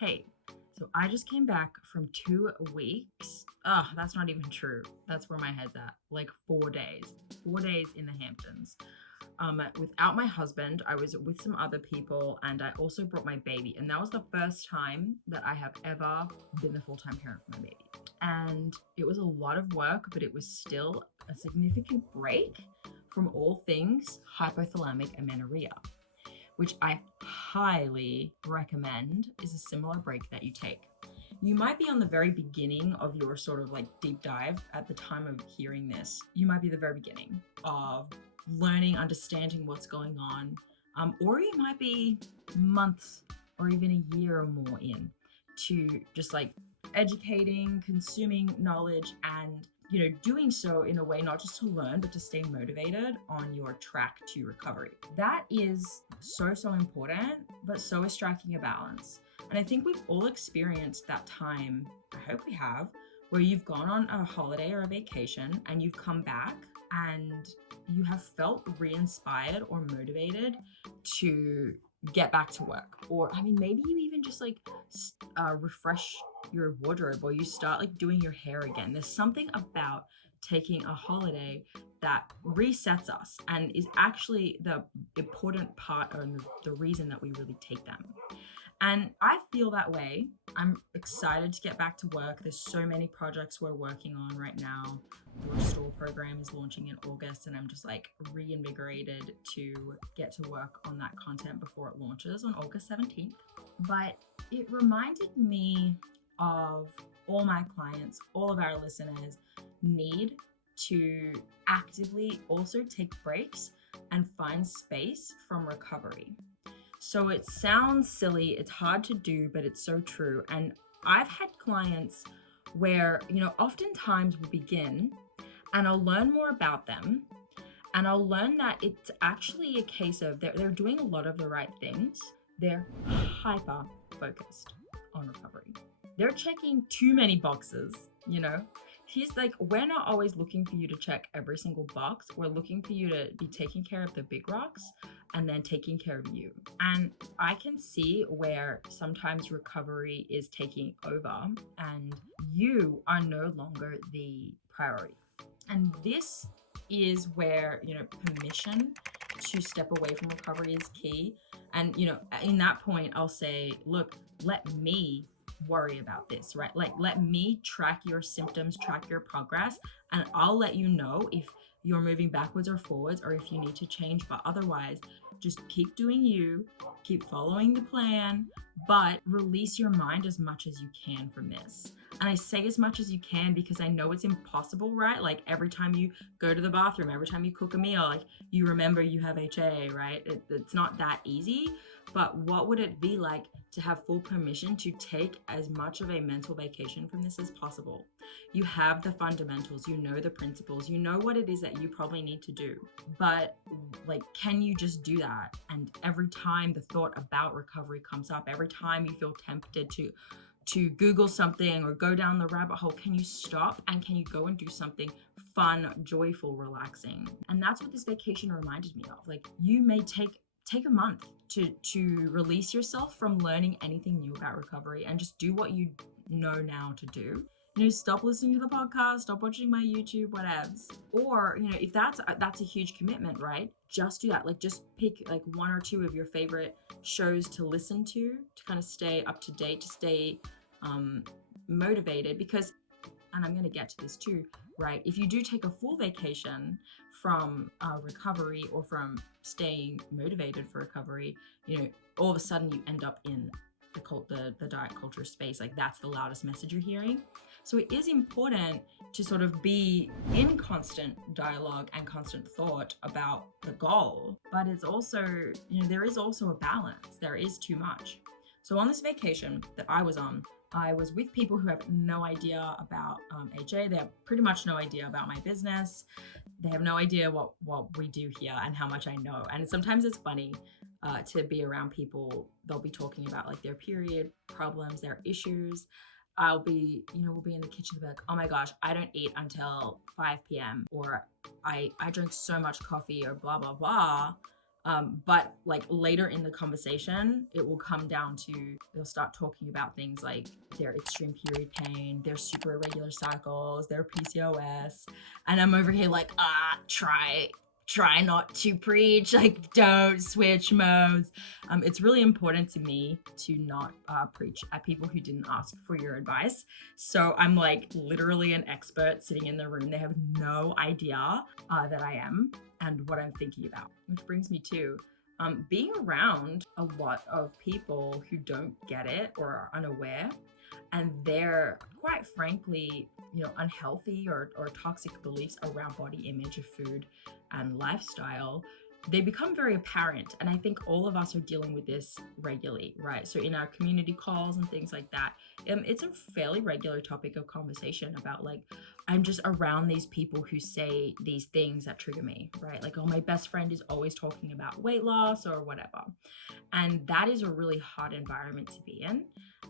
Hey, so I just came back from 2 weeks. Oh, that's not even true. That's where my head's at. Like 4 days. 4 days in the Hamptons. Without my husband, I was with some other people, and I also brought my baby. And that was the first time that I have ever been the full-time parent for my baby. And it was a lot of work, but it was still a significant break from all things hypothalamic amenorrhea, which I highly recommend is a similar break that you take. You might be on the very beginning of your sort of like deep dive at the time of hearing this. You might be the very beginning of learning, understanding what's going on, or you might be months or even a year or more in to just like educating, consuming knowledge, and doing so in a way not just to learn but to stay motivated on your track to recovery. That is so important, but so is striking a balance. And I think we've all experienced that time, I hope we have, where you've gone on a holiday or a vacation and you've come back and you have felt re-inspired or motivated to get back to work. Or I mean, maybe you even just like refresh your wardrobe, or you start like doing your hair again. There's something about taking a holiday that resets us and is actually the important part and the reason that we really take them. And I feel that way. I'm excited to get back to work. There's so many projects we're working on right now. The Restore program is launching in August, and I'm just like reinvigorated to get to work on that content before it launches on August 17th. But it reminded me of all my clients, all of our listeners need to actively also take breaks and find space from recovery. So it sounds silly, it's hard to do, but it's so true. And I've had clients where, oftentimes we begin and I'll learn more about them, and I'll learn that it's actually a case of they're doing a lot of the right things. They're hyper focused on recovery. They're checking too many boxes, He's like, we're not always looking for you to check every single box. We're looking for you to be taking care of the big rocks and then taking care of you. And I can see where sometimes recovery is taking over and you are no longer the priority. And this is where, permission to step away from recovery is key. And, in that point, I'll say, look, let me worry about this, right? Like, let me track your symptoms, track your progress, and I'll let you know if you're moving backwards or forwards or if you need to change. But otherwise, just keep doing you, keep following the plan, but release your mind as much as you can from this. And I say as much as you can because I know it's impossible, right? Like every time you go to the bathroom, every time you cook a meal, like you remember you have HA, right? It's not that easy. But what would it be like to have full permission to take as much of a mental vacation from this as possible? You have the fundamentals, you know the principles, you know what it is that you probably need to do. But like, can you just do that? And every time the thought about recovery comes up, every time you feel tempted to Google something or go down the rabbit hole, can you stop and can you go and do something fun, joyful, relaxing? And that's what this vacation reminded me of. Like, you may take a month to release yourself from learning anything new about recovery and just do what you know now to do. Stop listening to the podcast, stop watching my YouTube, whatevs. Or, if that's a huge commitment, right? Just do that. Like, just pick like one or two of your favorite shows to listen to kind of stay up to date, to stay motivated. Because, and I'm going to get to this too, right? If you do take a full vacation from recovery or from staying motivated for recovery, all of a sudden you end up in the diet culture space. Like, that's the loudest message you're hearing. So it is important to sort of be in constant dialogue and constant thought about the goal, but it's also, there is also a balance. There is too much. So on this vacation that I was on, I was with people who have no idea about HA. They have pretty much no idea about my business. They have no idea what we do here and how much I know. And sometimes it's funny to be around people. They'll be talking about like their period problems, their issues. I'll be, we'll be in the kitchen, be like, oh my gosh, I don't eat until 5 p.m. or I drink so much coffee or blah, blah, blah. But like later in the conversation, it will come down to, they'll start talking about things like their extreme period pain, their super irregular cycles, their PCOS. And I'm over here like, try not to preach, like don't switch modes. It's really important to me to not preach at people who didn't ask for your advice. So I'm like literally an expert sitting in the room. They have no idea that I am and what I'm thinking about. Which brings me to being around a lot of people who don't get it or are unaware, and they're quite frankly, unhealthy or toxic beliefs around body image of food and lifestyle, they become very apparent. And I think all of us are dealing with this regularly, right? So in our community calls and things like that, it's a fairly regular topic of conversation about like, I'm just around these people who say these things that trigger me, right? Like, oh, my best friend is always talking about weight loss or whatever. And that is a really hard environment to be in.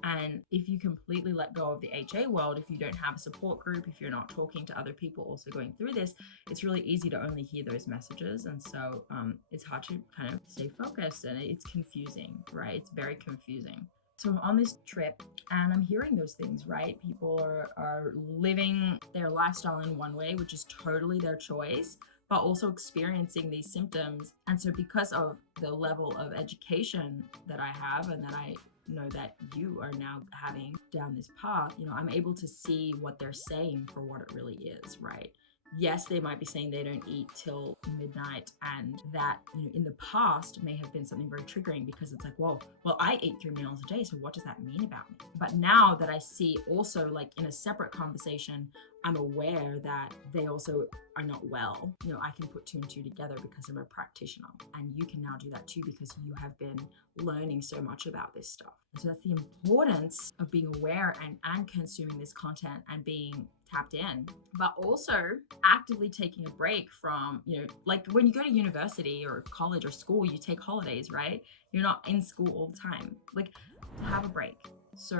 And if you completely let go of the HA world, if you don't have a support group, if you're not talking to other people also going through this, it's really easy to only hear those messages. And so it's hard to kind of stay focused, and it's confusing, right? It's very confusing. So I'm on this trip and I'm hearing those things, right? People are living their lifestyle in one way, which is totally their choice, but also experiencing these symptoms. And so because of the level of education that I have and that I know that you are now having down this path, I'm able to see what they're saying for what it really is, right? Yes, they might be saying they don't eat till midnight, and that, in the past may have been something very triggering because it's like, well, I eat 3 meals a day, so what does that mean about me? But now that I see also, like in a separate conversation, I'm aware that they also are not well. I can put 2 and 2 together because I'm a practitioner, and you can now do that too because you have been learning so much about this stuff. So that's the importance of being aware and consuming this content and being tapped in, but also actively taking a break from, like when you go to university or college or school, you take holidays, right? You're not in school all the time. Like, have a break. So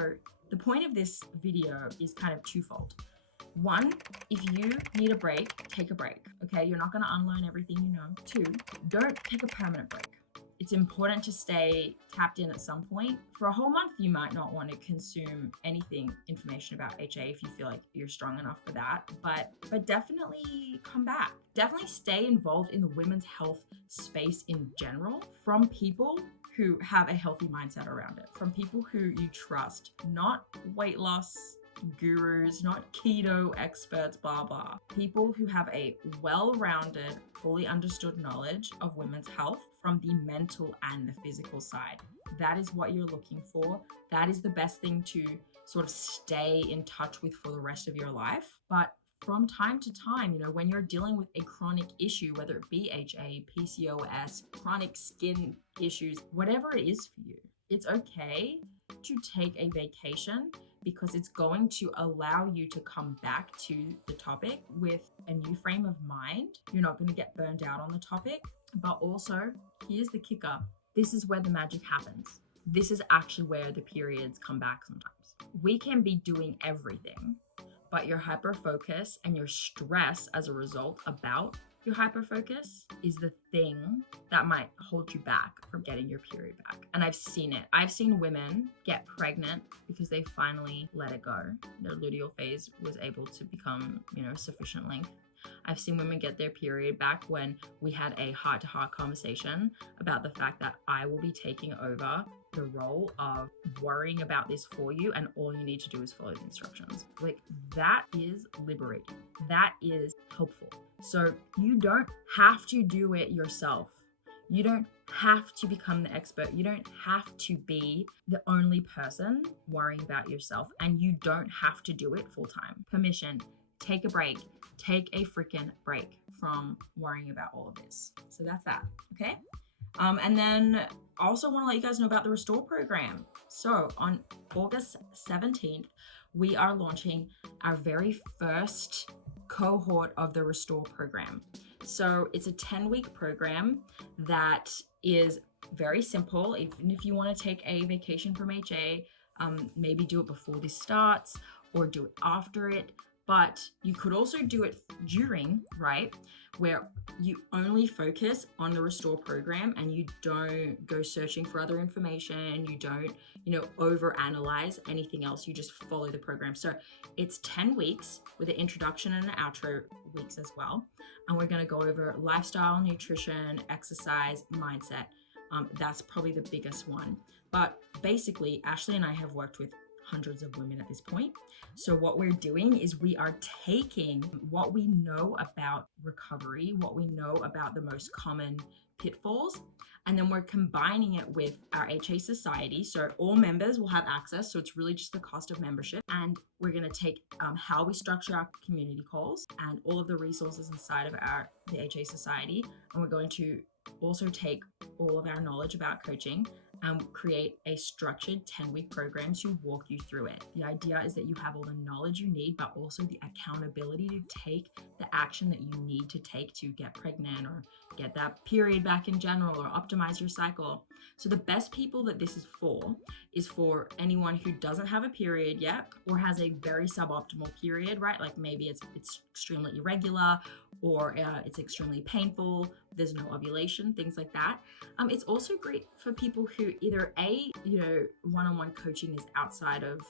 the point of this video is kind of twofold. One, if you need a break, take a break. Okay, you're not going to unlearn everything you know. 2, don't take a permanent break. It's important to stay tapped in at some point. For a whole month, you might not want to consume information about HA if you feel like you're strong enough for that, but definitely come back. Definitely stay involved in the women's health space in general from people who have a healthy mindset around it, from people who you trust, not weight loss gurus, not keto experts, blah, blah. People who have a well-rounded, fully understood knowledge of women's health from the mental and the physical side. That is what you're looking for. That is the best thing to sort of stay in touch with for the rest of your life. But from time to time, when you're dealing with a chronic issue, whether it be HA, PCOS, chronic skin issues, whatever it is for you, it's okay to take a vacation because it's going to allow you to come back to the topic with a new frame of mind. You're not going to get burned out on the topic, but also here's the kicker. This is where the magic happens. This is actually where the periods come back sometimes. We can be doing everything, but your hyperfocus and your stress as a result about your hyperfocus is the thing that might hold you back from getting your period back. And I've seen it. I've seen women get pregnant because they finally let it go. Their luteal phase was able to become, sufficient length. I've seen women get their period back when we had a heart-to-heart conversation about the fact that I will be taking over the role of worrying about this for you, and all you need to do is follow the instructions. Like, that is liberating. That is helpful. So you don't have to do it yourself. You don't have to become the expert. You don't have to be the only person worrying about yourself, and you don't have to do it full time. Permission. Take a break. Take a freaking break from worrying about all of this. So that's that. Okay. And then I also want to let you guys know about the Restore program. So on August 17th, we are launching our very first cohort of the Restore program. So it's a 10-week program that is very simple. Even if you want to take a vacation from HA, maybe do it before this starts or do it after it. But you could also do it during, right, where you only focus on the Restore program and you don't go searching for other information. You don't, overanalyze anything else. You just follow the program. So it's 10 weeks with an introduction and an outro weeks as well. And we're going to go over lifestyle, nutrition, exercise, mindset. That's probably the biggest one. But basically, Ashley and I have worked with hundreds of women at this point. So what we're doing is we are taking what we know about recovery, what we know about the most common pitfalls, and then we're combining it with our HA Society. So all members will have access. So it's really just the cost of membership. And we're going to take how we structure our community calls and all of the resources inside of the HA Society. And we're going to also take all of our knowledge about coaching and create a structured 10-week program to walk you through it. The idea is that you have all the knowledge you need, but also the accountability to take the action that you need to take to get pregnant or get that period back in general or optimize your cycle. So the best people that this is for anyone who doesn't have a period yet or has a very suboptimal period, right? Like maybe it's extremely irregular or it's extremely painful, there's no ovulation, things like that. It's also great for people who either one-on-one coaching is outside of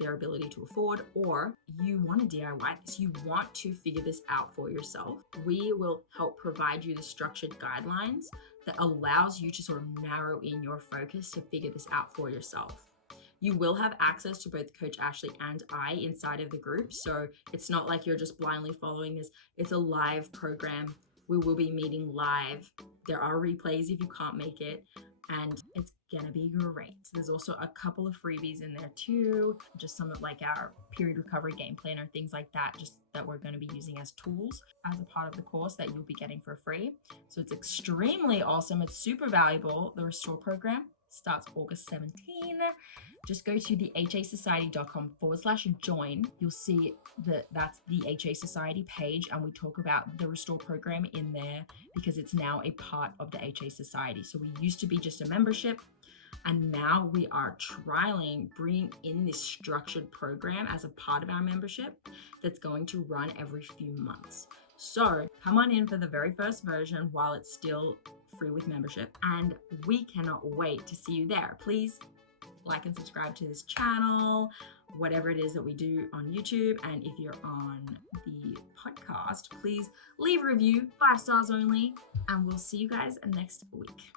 their ability to afford, or you want to DIY this, you want to figure this out for yourself. We will help provide you the structured guidelines that allows you to sort of narrow in your focus to figure this out for yourself. You will have access to both Coach Ashley and I inside of the group. So it's not like you're just blindly following this. It's a live program. We will be meeting live. There are replays if you can't make it. And it's gonna be great. There's also a couple of freebies in there too, just some of like our period recovery game plan or things like that, just that we're going to be using as tools as a part of the course that you'll be getting for free. So it's extremely awesome. It's super valuable. The Restore program starts August 17. Just go to the hasociety.com/join. You'll see that's the HA Society page, and we talk about the Restore program in there because it's now a part of the HA Society. So we used to be just a membership, and now we are trialing bringing in this structured program as a part of our membership that's going to run every few months. So come on in for the very first version while it's still free with membership, and we cannot wait to see you there. Please like and subscribe to this channel, whatever it is that we do on YouTube. And if you're on the podcast, please leave a review, 5 stars only, and we'll see you guys next week.